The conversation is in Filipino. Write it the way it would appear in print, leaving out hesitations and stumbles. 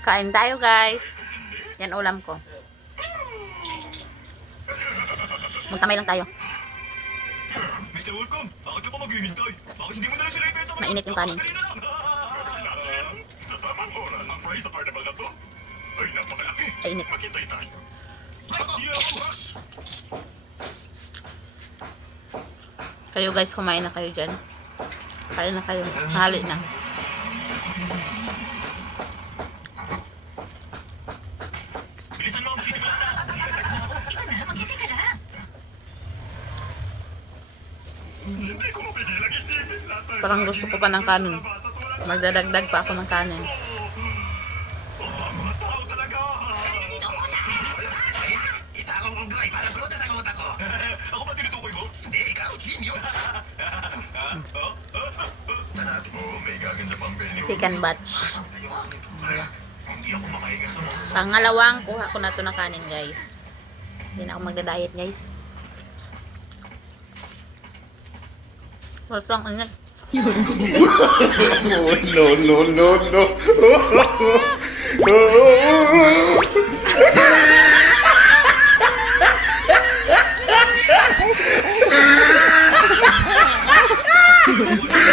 Kain tayo guys. Yan ulam ko. Magkamay lang tayo. Mr. Welcome, bakit ka pa maghihintay? Bakit hindi mo na lang sila ibenta? Mainit yung kanin. Sa tamang oras, ang price sa carnival na to ay napakalaki. Mainit. Makintay tayo. Yes! Kayo guys, kumain na kayo dyan. Kain na kayo. Hali na. Bilisan mo, magsisimula na. Ito na, maghintay ka lang. Hindi ko mapigilang isipin lahat ng Parang gusto ko pa ng kanin. Magdadagdag pa ako ng kanin. mga tao talaga. Dito ako sa... Isa akong unggoy para prutas ang utak ko. Ako ba tinutukoy mo? Hindi, ikaw, genius. Oh, may gaganda pang venue. Second batch. Hindi ako makahinga sa mga. Pangalawang kuha ko na to ng kanin guys. Hindi na ako magda-diet guys. Wasang init. No, no, no, no. Ah!